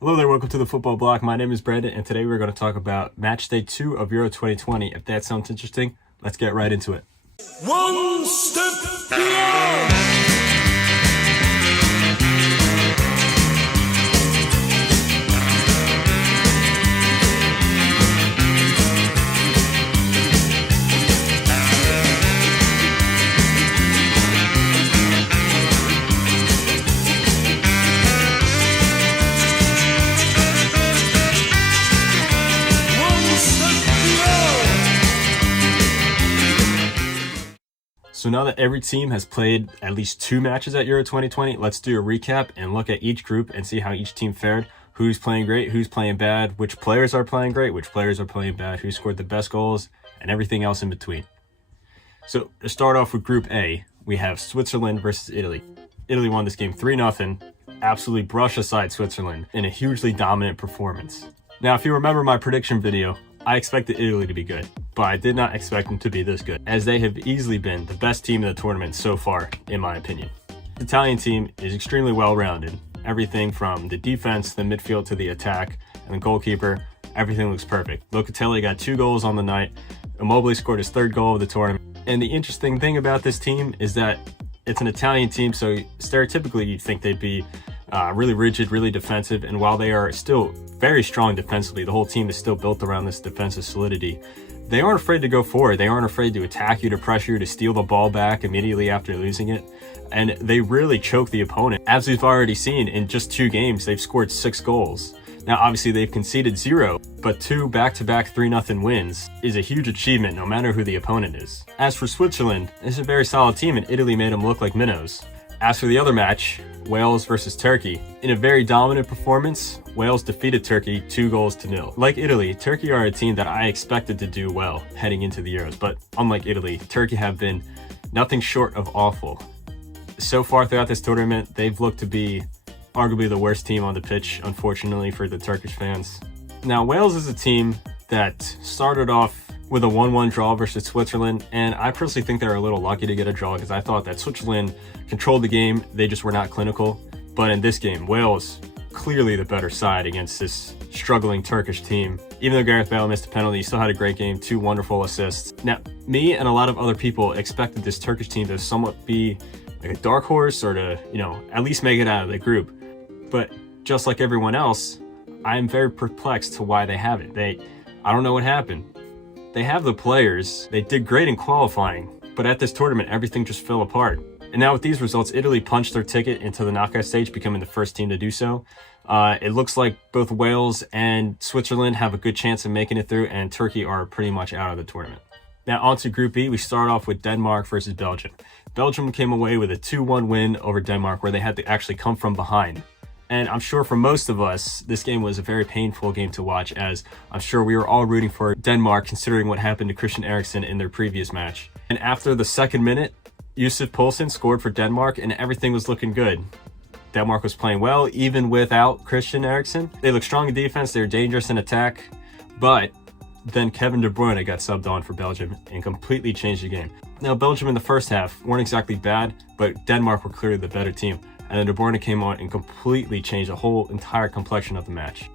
Hello there, welcome to the Football Bloc. My name is Brandon, and today we're going to talk about match day 2 of Euro 2020. If that sounds interesting, let's get right into it. One step beyond. So now that every team has played at least 2 matches at Euro 2020, let's do a recap and look at each group and see how each team fared. Who's playing great, who's playing bad, which players are playing great, which players are playing bad, who scored the best goals, and everything else in between. So to start off with Group A, we have Switzerland versus Italy. Italy won this game 3-0, absolutely brushed aside Switzerland in a hugely dominant performance. Now, if you remember my prediction video, I expected Italy to be good, but I did not expect them to be this good, as they have easily been the best team in the tournament so far, in my opinion. The Italian team is extremely well-rounded. Everything from the defense, the midfield, to the attack, and the goalkeeper, everything looks perfect. Locatelli got 2 goals on the night. Immobile scored his 3rd goal of the tournament. And the interesting thing about this team is that it's an Italian team, so stereotypically you'd think they'd be really rigid, really defensive, and while they are still very strong defensively, the whole team is still built around this defensive solidity. They aren't afraid to go forward. They aren't afraid to attack you, to pressure you, to steal the ball back immediately after losing it, and they really choke the opponent. As we've already seen, in just 2 games, they've scored 6 goals. Now, obviously, they've conceded 0, but 2 back-to-back 3-0 wins is a huge achievement, no matter who the opponent is. As for Switzerland, it's a very solid team, and Italy made them look like minnows. As for the other match, Wales versus Turkey. In a very dominant performance, Wales defeated Turkey 2-0. Like Italy, Turkey are a team that I expected to do well heading into the Euros, but unlike Italy, Turkey have been nothing short of awful. So far throughout this tournament, they've looked to be arguably the worst team on the pitch, unfortunately for the Turkish fans. Now, Wales is a team that started off with a 1-1 draw versus Switzerland, and I personally think they're a little lucky to get a draw because I thought that Switzerland controlled the game, they just were not clinical. But in this game, Wales clearly the better side against this struggling Turkish team. Even though Gareth Bale missed a penalty, he still had a great game, 2 wonderful assists. Now, me and a lot of other people expected this Turkish team to somewhat be like a dark horse, or to, at least make it out of the group. But just like everyone else, I am very perplexed to why they haven't. I don't know what happened. They have the players, they did great in qualifying, but at this tournament, everything just fell apart. And now with these results, Italy punched their ticket into the knockout stage, becoming the first team to do so. It looks like both Wales and Switzerland have a good chance of making it through, and Turkey are pretty much out of the tournament. Now on to Group B, we start off with Denmark versus Belgium. Belgium came away with a 2-1 win over Denmark, where they had to actually come from behind. And I'm sure for most of us, this game was a very painful game to watch, as I'm sure we were all rooting for Denmark considering what happened to Christian Eriksen in their previous match. And after the 2nd minute, Yusuf Poulsen scored for Denmark and everything was looking good. Denmark was playing well, even without Christian Eriksen. They looked strong in defense, they were dangerous in attack, but then Kevin De Bruyne got subbed on for Belgium and completely changed the game. Now, Belgium in the first half weren't exactly bad, but Denmark were clearly the better team. And then De Bruyne came on and completely changed the whole entire complexion of the match.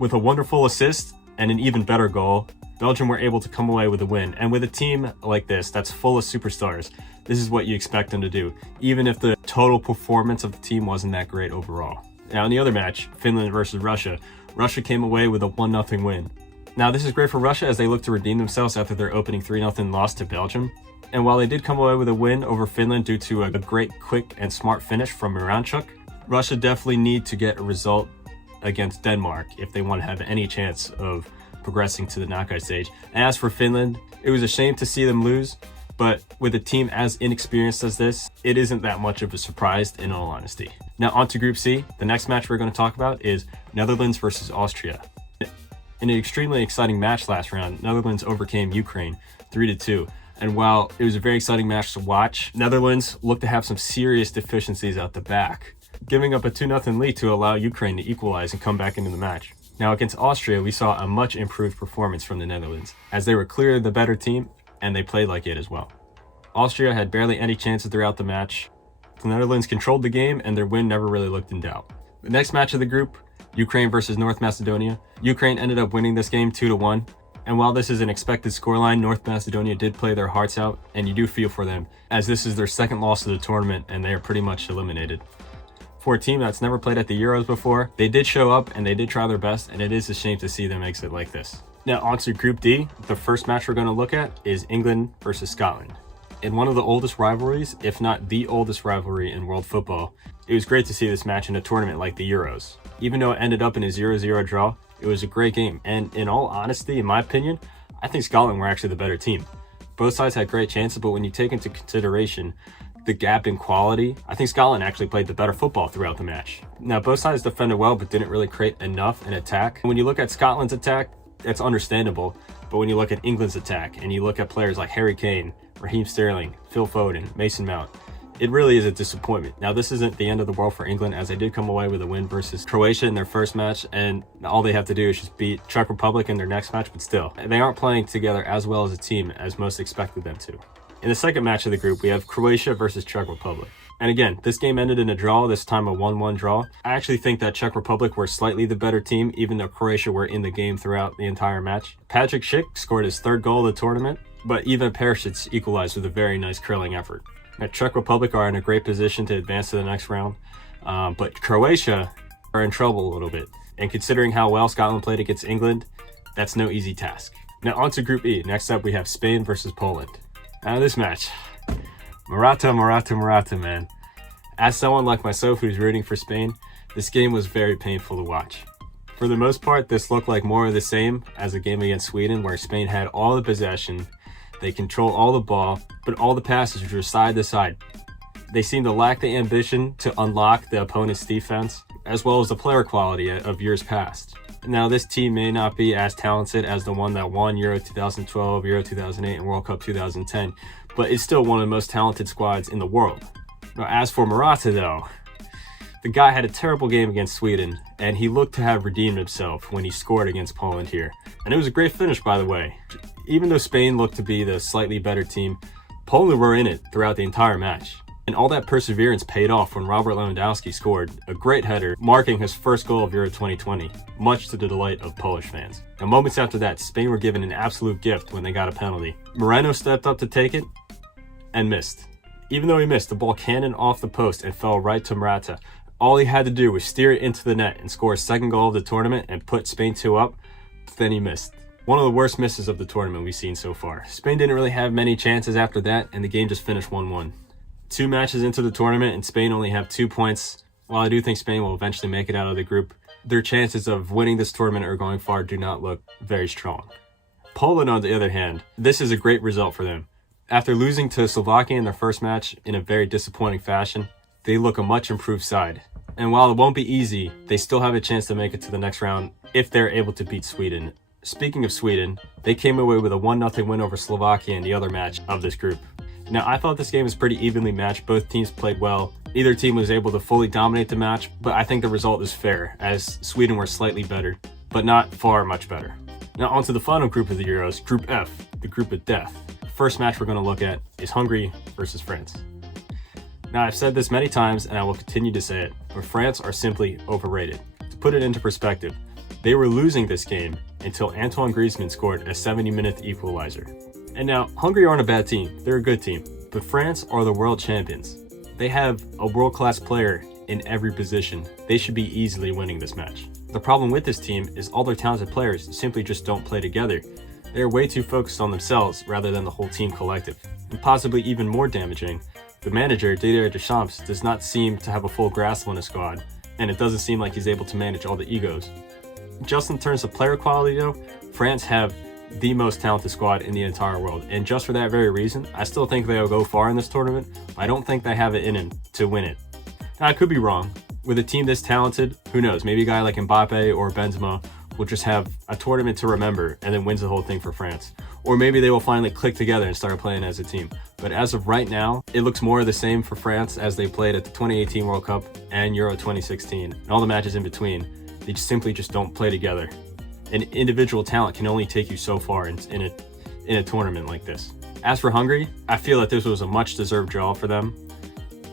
With a wonderful assist and an even better goal, Belgium were able to come away with a win. And with a team like this that's full of superstars, this is what you expect them to do, even if the total performance of the team wasn't that great overall. Now in the other match, Finland versus Russia, Russia came away with a 1-0 win. Now this is great for Russia as they look to redeem themselves after their opening 3-0 loss to Belgium. And while they did come away with a win over Finland due to a great, quick, and smart finish from Miranchuk, Russia definitely need to get a result against Denmark if they want to have any chance of progressing to the knockout stage. And as for Finland, it was a shame to see them lose, but with a team as inexperienced as this, it isn't that much of a surprise, in all honesty. Now on to Group C. The next match we're going to talk about is Netherlands versus Austria. In an extremely exciting match last round, Netherlands overcame Ukraine 3-2. And while it was a very exciting match to watch, Netherlands looked to have some serious deficiencies at the back, giving up a 2-0 lead to allow Ukraine to equalize and come back into the match. Now against Austria, we saw a much improved performance from the Netherlands, as they were clearly the better team and they played like it as well. Austria had barely any chances throughout the match. The Netherlands controlled the game and their win never really looked in doubt. The next match of the group Ukraine versus North Macedonia. Ukraine ended up winning this game 2-1. And while this is an expected scoreline, North Macedonia did play their hearts out, and you do feel for them, as this is their second loss of the tournament and they are pretty much eliminated. For a team that's never played at the Euros before, they did show up and they did try their best, and it is a shame to see them exit like this. Now on to Group D. The first match we're going to look at is England versus Scotland. In one of the oldest rivalries, if not the oldest rivalry in world football, it was great to see this match in a tournament like the Euros. Even though it ended up in a 0-0 draw, it was a great game, and in all honesty, in my opinion, I think Scotland were actually the better team. Both sides had great chances, but when you take into consideration the gap in quality, I think Scotland actually played the better football throughout the match. Now, both sides defended well, but didn't really create enough in attack. When you look at Scotland's attack, that's understandable, but when you look at England's attack, and you look at players like Harry Kane, Raheem Sterling, Phil Foden, Mason Mount, it really is a disappointment. Now, this isn't the end of the world for England, as they did come away with a win versus Croatia in their first match, and all they have to do is just beat Czech Republic in their next match, but still, they aren't playing together as well as a team as most expected them to. In the second match of the group, we have Croatia versus Czech Republic. And again, this game ended in a draw, this time a 1-1 draw. I actually think that Czech Republic were slightly the better team, even though Croatia were in the game throughout the entire match. Patrick Schick scored his third goal of the tournament, but Ivan Perisic equalized with a very nice curling effort. Now, Czech Republic are in a great position to advance to the next round, but Croatia are in trouble a little bit. And considering how well Scotland played against England, that's no easy task. Now on to Group E. Next up, we have Spain versus Poland. Now this match, Morata, man. As someone like myself who's rooting for Spain, this game was very painful to watch. For the most part, this looked like more of the same as the game against Sweden, where Spain had all the possession, they controlled all the ball, but all the passes were side to side. They seemed to lack the ambition to unlock the opponent's defense, as well as the player quality of years past. Now, this team may not be as talented as the one that won Euro 2012, Euro 2008, and World Cup 2010, but it's still one of the most talented squads in the world. Now, as for Morata, though, the guy had a terrible game against Sweden, and he looked to have redeemed himself when he scored against Poland here. And it was a great finish, by the way. Even though Spain looked to be the slightly better team, Poland were in it throughout the entire match. And all that perseverance paid off when Robert Lewandowski scored a great header, marking his first goal of Euro 2020, much to the delight of Polish fans. And moments after that, Spain were given an absolute gift when they got a penalty. Moreno stepped up to take it and missed. Even though he missed, the ball cannoned off the post and fell right to Morata. All he had to do was steer it into the net and score his second goal of the tournament and put Spain 2 up, but then he missed. One of the worst misses of the tournament we've seen so far. Spain didn't really have many chances after that, and the game just finished 1-1. 2 matches into the tournament, and Spain only have 2 points. While I do think Spain will eventually make it out of the group, their chances of winning this tournament or going far do not look very strong. Poland, on the other hand, this is a great result for them. After losing to Slovakia in their first match in a very disappointing fashion, they look a much improved side. And while it won't be easy, they still have a chance to make it to the next round if they're able to beat Sweden. Speaking of Sweden, they came away with a 1-0 win over Slovakia in the other match of this group. Now, I thought this game was pretty evenly matched. Both teams played well. Neither team was able to fully dominate the match, but I think the result is fair, as Sweden were slightly better, but not far much better. Now, on to the final group of the Euros, Group F, the group of death. The first match we're going to look at is Hungary versus France. Now, I've said this many times, and I will continue to say it, but France are simply overrated. To put it into perspective, they were losing this game until Antoine Griezmann scored a 70-minute equalizer. And now, Hungary aren't a bad team, they're a good team, but France are the world champions. They have a world-class player in every position. They should be easily winning this match. The problem with this team is all their talented players simply just don't play together. They are way too focused on themselves rather than the whole team collective. And possibly even more damaging, the manager, Didier Deschamps, does not seem to have a full grasp on the squad, and it doesn't seem like he's able to manage all the egos. Just in terms of player quality though, France have the most talented squad in the entire world, and just for that very reason, I still think they'll go far in this tournament, but I don't think they have it in them to win it. Now, I could be wrong. With a team this talented, who knows, maybe a guy like Mbappe or Benzema will just have a tournament to remember and then wins the whole thing for France. Or maybe they will finally click together and start playing as a team. But as of right now, it looks more of the same for France as they played at the 2018 World Cup and Euro 2016 and all the matches in between. They simply just don't play together. And individual talent can only take you so far in a tournament like this. As for Hungary, I feel that this was a much deserved draw for them.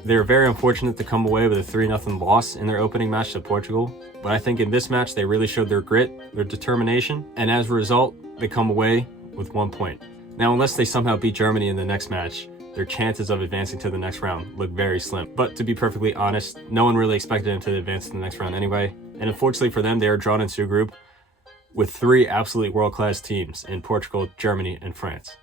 They were very unfortunate to come away with a 3-0 loss in their opening match to Portugal. But I think in this match, they really showed their grit, their determination, and as a result, they come away with 1 point. Now, unless they somehow beat Germany in the next match, their chances of advancing to the next round look very slim. But to be perfectly honest, no one really expected them to advance to the next round anyway. And unfortunately for them, they are drawn into a group with 3 absolutely world-class teams in Portugal, Germany, and France.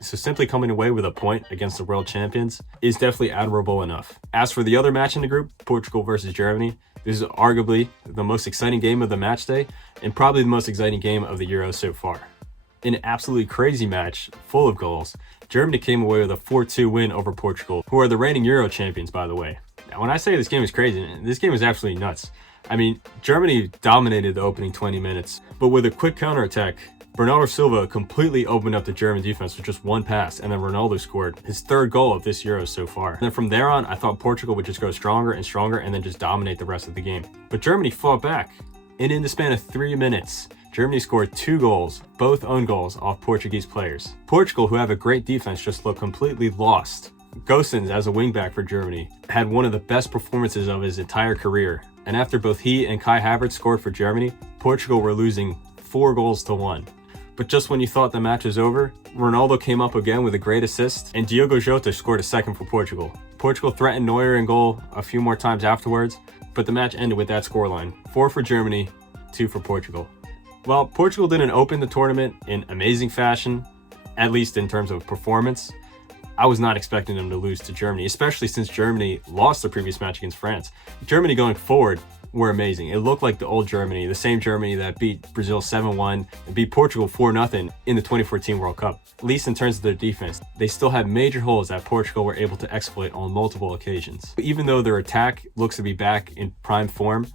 So simply coming away with a point against the world champions is definitely admirable enough. As for the other match in the group, Portugal versus Germany, this is arguably the most exciting game of the match day and probably the most exciting game of the Euro so far. In an absolutely crazy match full of goals, Germany came away with a 4-2 win over Portugal, who are the reigning Euro champions, by the way. Now, when I say this game is crazy, this game is absolutely nuts. I mean, Germany dominated the opening 20 minutes, but with a quick counterattack, Bernardo Silva completely opened up the German defense with just one pass, and then Ronaldo scored his 3rd goal of this Euro so far. And then from there on, I thought Portugal would just go stronger and stronger and then just dominate the rest of the game. But Germany fought back, and in the span of 3 minutes, Germany scored 2 goals, both own goals, off Portuguese players. Portugal, who have a great defense, just looked completely lost. Gosens, as a wingback for Germany, had one of the best performances of his entire career. And after both he and Kai Havertz scored for Germany, Portugal were losing 4-1. But just when you thought the match was over, Ronaldo came up again with a great assist, and Diogo Jota scored a 2nd for Portugal. Portugal threatened Neuer in goal a few more times afterwards, but the match ended with that scoreline: 4 for Germany, 2 for Portugal. Well, Portugal didn't open the tournament in amazing fashion, at least in terms of performance. I was not expecting them to lose to Germany, especially since Germany lost the previous match against France. Germany going forward were amazing. It looked like the old Germany, the same Germany that beat Brazil 7-1 and beat Portugal 4-0 in the 2014 World Cup. At least in terms of their defense, they still had major holes that Portugal were able to exploit on multiple occasions. Even though their attack looks to be back in prime form,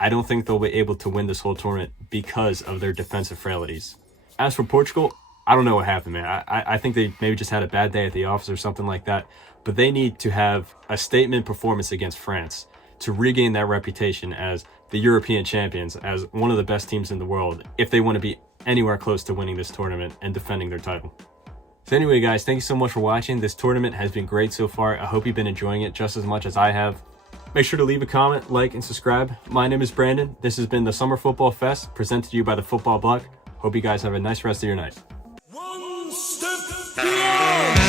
I don't think they'll be able to win this whole tournament because of their defensive frailties. As for Portugal, I don't know what happened, man. I think they maybe just had a bad day at the office or something like that, but they need to have a statement performance against France to regain that reputation as the European champions, as one of the best teams in the world, if they want to be anywhere close to winning this tournament and defending their title. So anyway, guys, thank you so much for watching. This tournament has been great so far. I hope you've been enjoying it just as much as I have. Make sure to leave a comment, like, and subscribe. My name is Brandon. This has been the Summer Football Fest, presented to you by the Football Bloc. Hope you guys have a nice rest of your night. One step beyond!